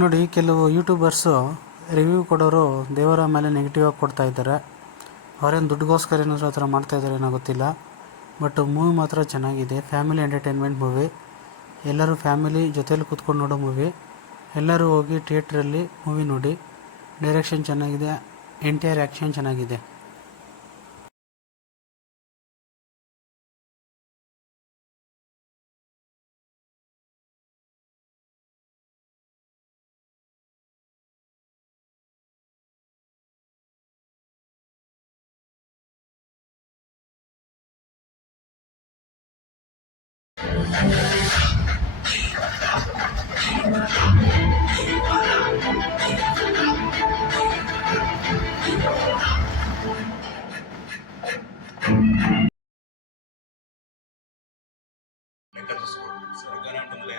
ನೋಡಿ, ಕೆಲವು YouTubers review ಕೊಡೋರು ದೇವರ ಮೇಲೆ ನೆಗೆಟಿವ್ ಆಗಿ ಕೊಡ್ತಾ ಇದ್ದಾರೆ. ಅವರೇನು ದುಡ್ಡುಗೋಸ್ಕರ ಏನಾದರೂ ಆ ಥರ ಮಾಡ್ತಾಯಿದ್ದಾರೆ ಏನೋ ಗೊತ್ತಿಲ್ಲ. ಬಟ್ ಮೂವಿ ಮಾತ್ರ ಚೆನ್ನಾಗಿದೆ. ಫ್ಯಾಮಿಲಿ ಎಂಟರ್ಟೈನ್ಮೆಂಟ್ ಮೂವಿ, ಎಲ್ಲರೂ ಫ್ಯಾಮಿಲಿ ಜೊತೇಲಿ ಕೂತ್ಕೊಂಡು ನೋಡೋ ಮೂವಿ. ಎಲ್ಲರೂ ಹೋಗಿ ಥಿಯೇಟ್ರಲ್ಲಿ ಮೂವಿ ನೋಡಿ. ಡೈರೆಕ್ಷನ್ ಚೆನ್ನಾಗಿದೆ, ಎಂಟೈರ್ ಆ್ಯಕ್ಷನ್ ಚೆನ್ನಾಗಿದೆ. లెక్క చూసుకో సరిగ్గానే ఉంటుందిలే.